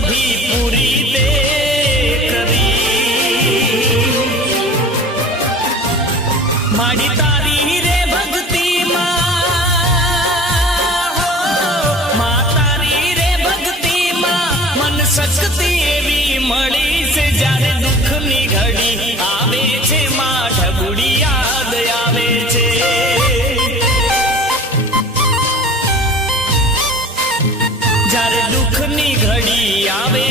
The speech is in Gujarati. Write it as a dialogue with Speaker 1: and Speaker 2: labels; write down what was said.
Speaker 1: બધી પૂરી તે કરી માડી તારી રે ભક્તિ માં તારી રે ભક્તિ માં મન શક્તિ એવી મળે llave.